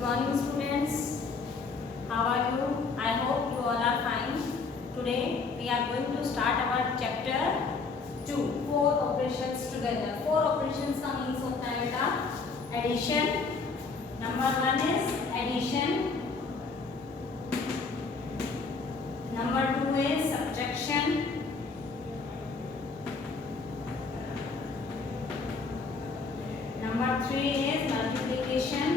Good morning, students. How are you? I hope you all are fine. Today we are going to start our chapter 2. 4 operations together. 4 operations का means होता है बेटा addition. Number 1 is addition. Number 2 is subtraction. Number 3 is multiplication.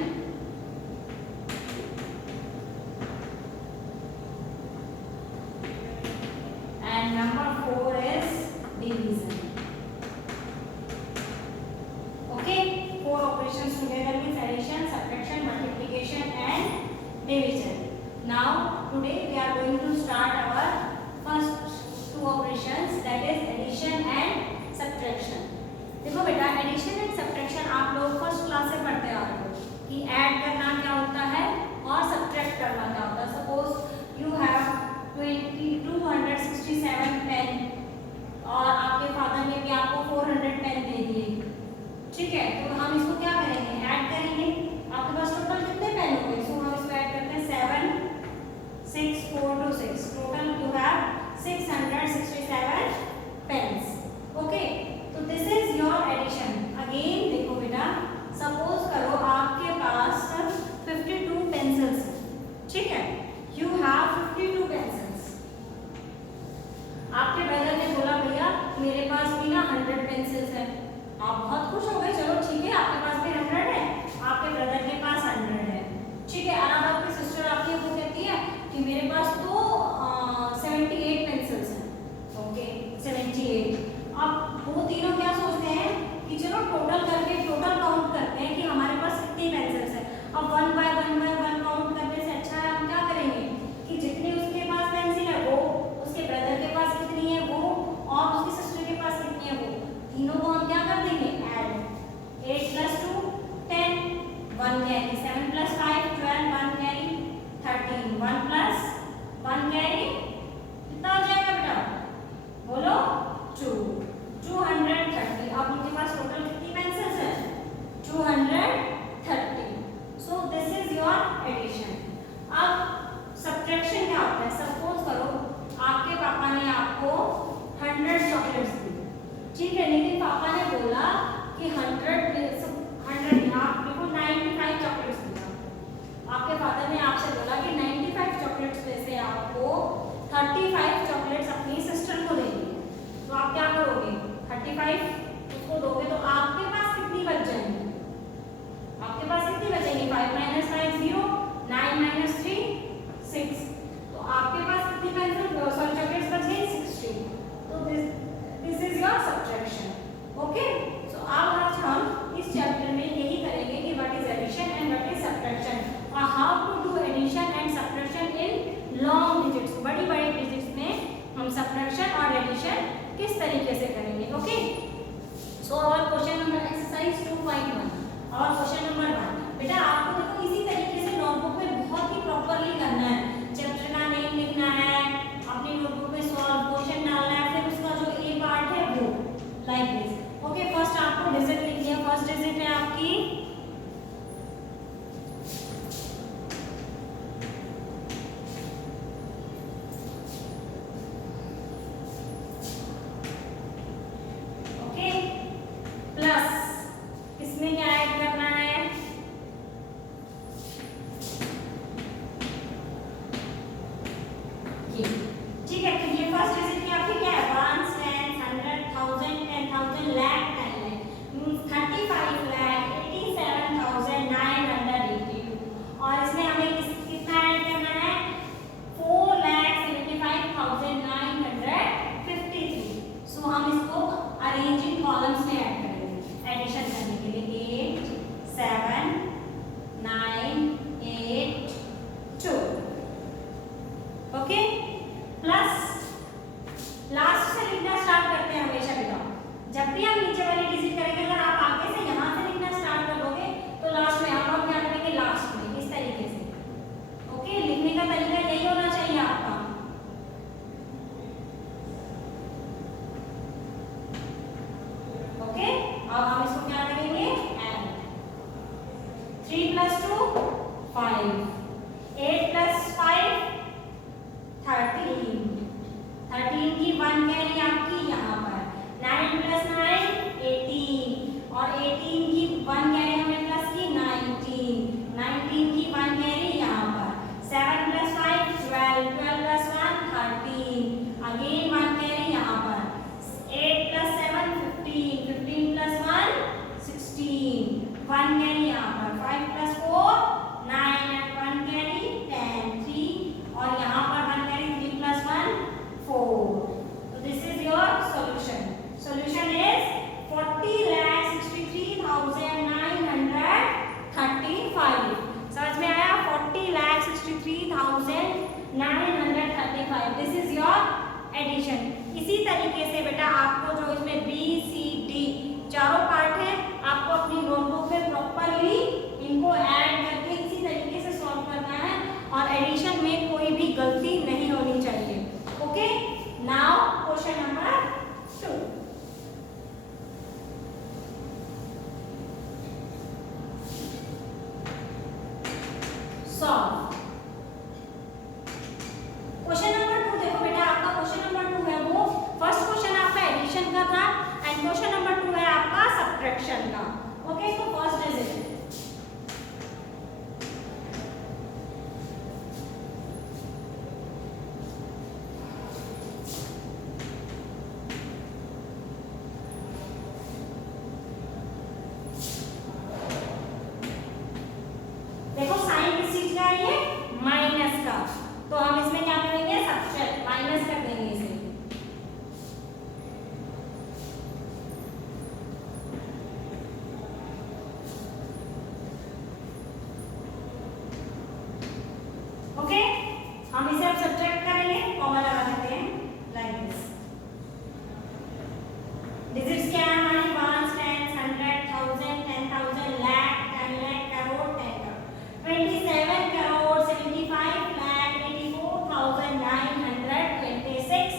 And number 4 is division. Okay, 4 operations together means addition, subtraction, multiplication and division. Now today we are going to start our first 2 operations, that is addition and subtraction. देखो बेटा addition and subtraction आप लोग first class से पढ़ते आ रहे हो कि add करना क्या होता है और सब्ट्रैक्ट करना क्या होता है. सपोज यू हैव 267 पेन और आपके फादर ने भी आपको 400 पेन दे दिए. ठीक है, तो हम इसको क्या करेंगे, ऐड करेंगे. आपके पास टोटल कितने पेन हो गए, सो हम इसको ऐड करते हैं 7 6 4 2 6. टोटल ओके, तो फर्स्ट डिजिट देखो साइन किस चीज का है, ये माइनस का, तो हम इसमें क्या करेंगे, सब्ट्रैक्ट, माइनस कर देंगे इसे। ओके, हम इसे अब सब्ट्रैक्ट करेंगे, कॉमा लगा देते हैं लाइक दिस। डिजिट्स क्या है हमारी, 1 10 100 1000 10,000 लाख 10 लाख करोड़ 10 करोड़ 27 करोड़ 75 लाख 84,926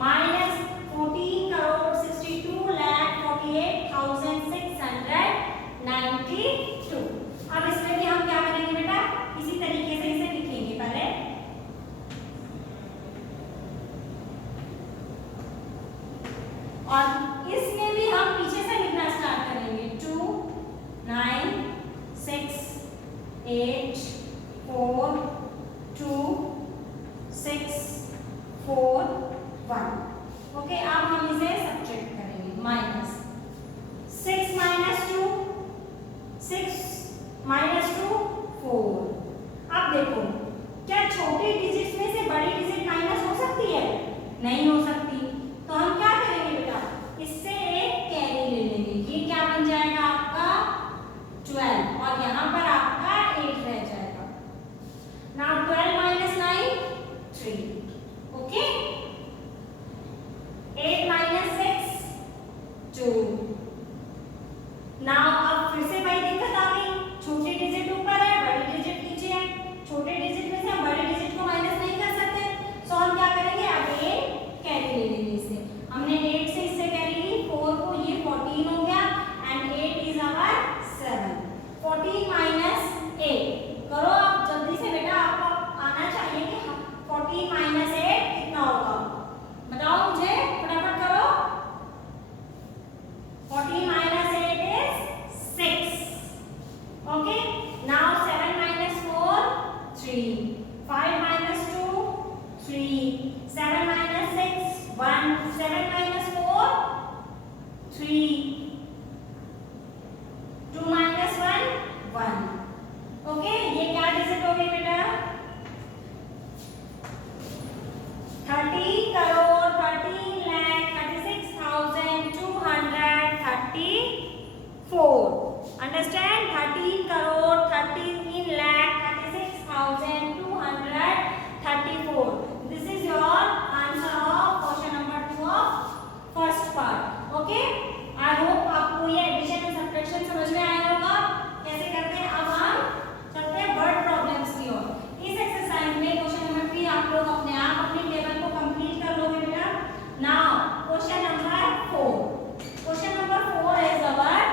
माइनस 14 करोड़ 62 लाख 48,692। अब इसमें भी हम क्या करेंगे बेटा, इसी तरीके से इसे लिखेंगे पहले। और इसमें भी हम पीछे से लिखना स्टार्ट करेंगे, 2 9 6 8 4 2 6 4 1। ओके, अब हम इसे सब्ट्रैक्ट करेंगे, माइनस 6 माइनस 2 6 माइनस 2 4। अब देखो क्या छोटी डिजिट्स में से बड़ी डिजिट माइनस हो सकती है, नहीं हो सकती, तो हम क्या करेंगे बेटा, इससे एक कैरी ले लेंगे, ये क्या बन जाएगा आपका 12 और यहाँ पर आपका 8 रह जाएगा। Now 12 minus 9 3। Okay, 8 minus 6 2। Now अब फिर से भाई दिक्कत आ गई, छोटी डिजिट ऊपर है, बड़ी डिजिट नीचे है, छोटे डिजिट में से हम बड़े डिजिट को माइनस नहीं कर सकते, सो हम क्या करेंगे, अब ये कैरी ले लेंगे इसे। हमने 8 से इससे कैरी ली, 4 को ये 14 हो गया एंड 8 इज आवर 7। 14 माइनस 8 करो आप जल्दी से बेटा, आपको आना चाहिए कि 14 माइनस 8 कितना होगा, बताओ मुझे फटाफट करो। 14 minus 8 is 6. Okay. Now 7 minus 4 3. 5 minus 2 3. 7 minus 6 1. 7 minus 4 3. 2 minus 1 1. Okay. ये क्या डिजिट हो गई बेटा, 30 crore 13 lakh 36,234। Understand, 13 crore 13 lakh 36,234। This is your answer of question number 2 of first part. Okay, I hope आपको ये एडिशन एंड सब्ट्रैक्शन समझ में आया होगा कैसे करते हैं। अब हम चलते हैं वर्ड प्रॉब्लम्स की ओर। इस एक्सरसाइज में क्वेश्चन नंबर 3 आप लोग अपने आप अपनी टेबल को कंप्लीट कर लोगे बेटा। Now question number 4। Question number 4 is our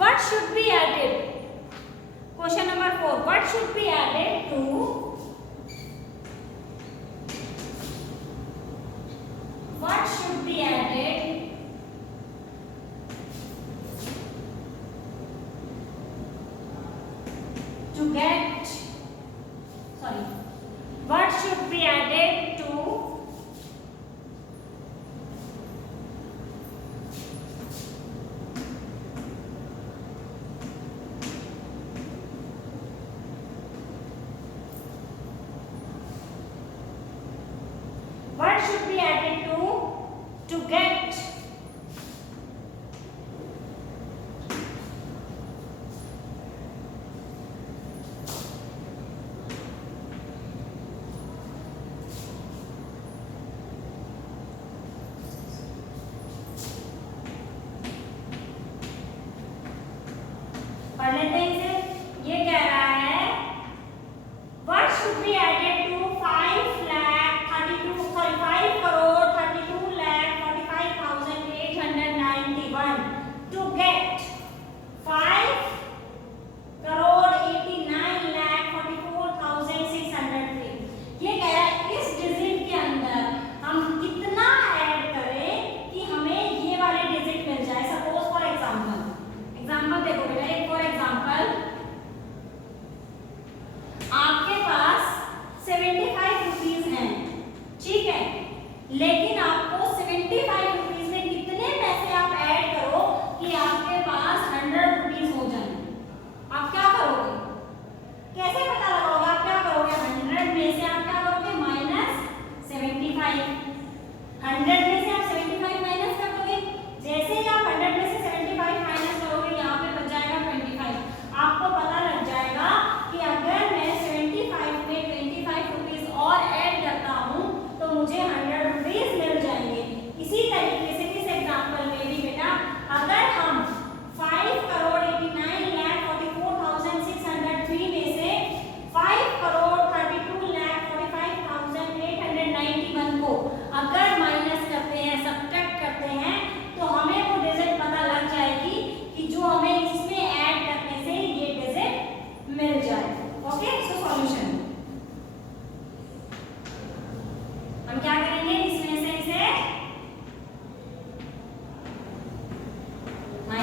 what should be added. Question number 4, what should be added to what should be added to get sorry what should be added to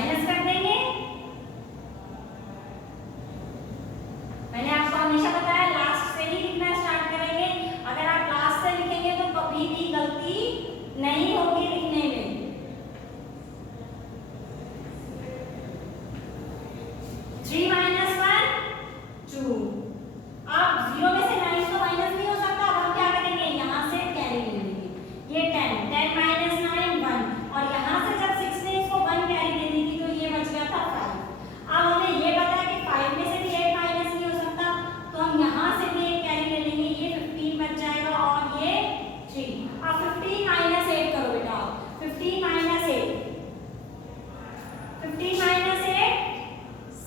minus कर देंगे। मैंने आपको हमेशा बताया last से ही लिखना start करेंगे। अगर आप लास्ट से लिखेंगे तो कभी भी गलती नहीं होगी लिखने में। 3 minus 1 2। अब 0 में से 9 तो माइनस नहीं हो सकता। अब हम क्या करेंगे, यहाँ से कैरी ले लेंगे। ये 10 10 minus 9 1, और यहाँ से जब 6 ने इसको 1 कैरी दे दी थी तो ये बच गया था 5। अब हमें ये पता है कि 5 में से भी 8 माइनस नहीं हो सकता, तो हम यहाँ से भी एक कैरी ले लेंगे। ये 15 बच जाएगा और ये 3। अब 15 minus 8 करो बेटा। 15 minus 8 15 minus 8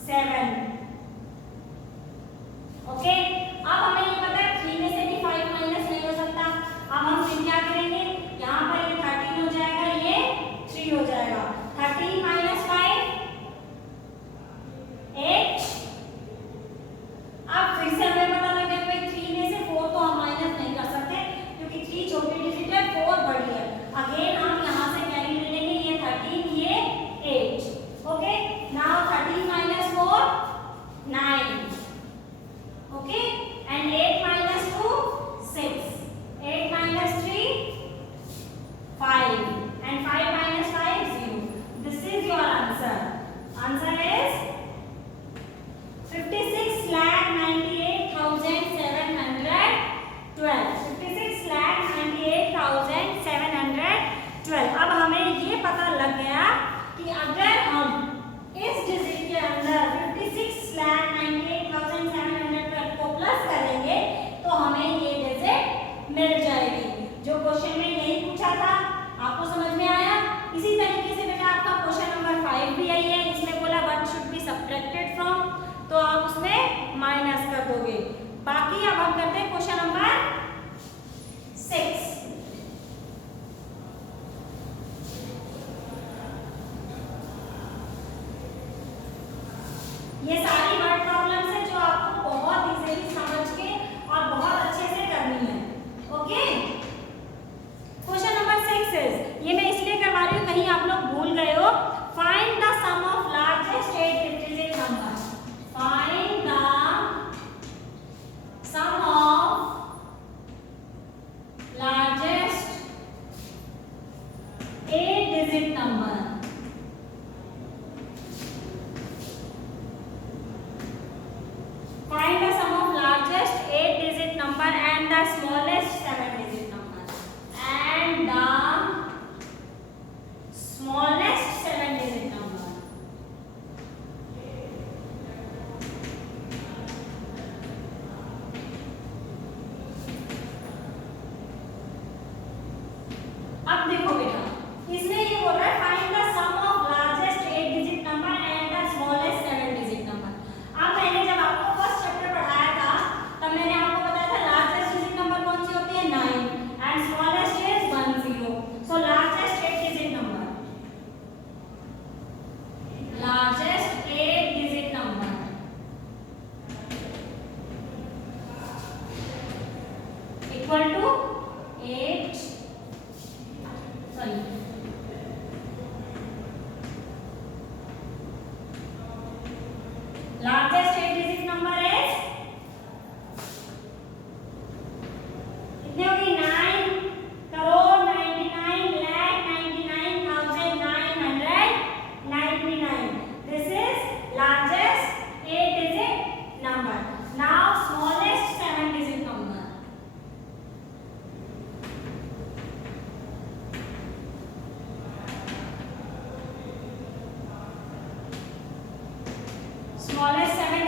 7। ओके, अब हमें ये पता है 3 में से भी 5 माइनस नहीं हो सकता। अब हम फिर क्या करेंगे, यहाँ पर ये 13 हो जाएगा, ये 3 हो जाएगा। 13 minus 5 8। अब फिर से हमें पता लग गया कि 3 में से 4 तो हम माइनस नहीं कर सकते क्योंकि 3 छोटी डिजिट है, 4 बड़ी है। अगेन हम यहाँ से कैरी ले लेंगे, ये 13 ये 8। Okay, now 13 minus 4 9। Okay, and 8 minus 2 6, 8 minus 3 5, and 5 minus 5 0. This is your answer. Answer is 56,98,712. 56,98,712। अब हमें ये पता लग गया कि अगर हम इस डिजिट के अंदर 56,98,712 को प्लस करेंगे तो हमें ये डिजिट मिल जाएगी। जो क्वेश्चन में यही पूछा था, आपको समझ में आया? इसी तरीके से बेटा आपका क्वेश्चन नंबर 5 भी आई है। इसमें बोला what should be subtracted from, तो आप उसमें माइनस कर दोगे। बाकी अब हम करते हैं क्वेश्चन नंबर 6। ये सारी वर्ड प्रॉब्लम्स है जो आपको बहुत इजीली समझ के और बहुत अच्छे से करनी है। ओके, क्वेश्चन नंबर 6 इज, ये मैं इसलिए करवा रही हूँ कहीं आप लोग भूल गए हो। Find the sum of largest 8 digit number. Find the sum of largest 8 digit number. Find the sum of largest 8-digit number and the smallest 7-digit number. And the smallest 7-digit number. अब देखो बेटा, इसमें ये बोल रहा है find the sum of largest 8-digit number and the smallest 7-digit number. अब मैंने जब आपको फर्स्ट चैप्टर पढ़ाया था तब मैंने आपको बताया था लार्जेस्ट डिजिट नंबर कौन सी होती है 9 and smallest is 10। So largest 8 digit number, largest 8 digit number equal to 8 sorry largest 8-digit number is कितने होगी 9,99,99,999। This is largest 8-digit number. Now smallest 7-digit number. Smallest 7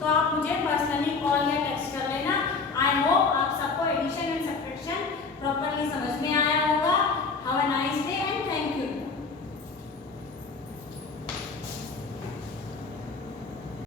तो आप मुझे पर्सनली कॉल या text कर लेना। आई होप आप सबको एडिशन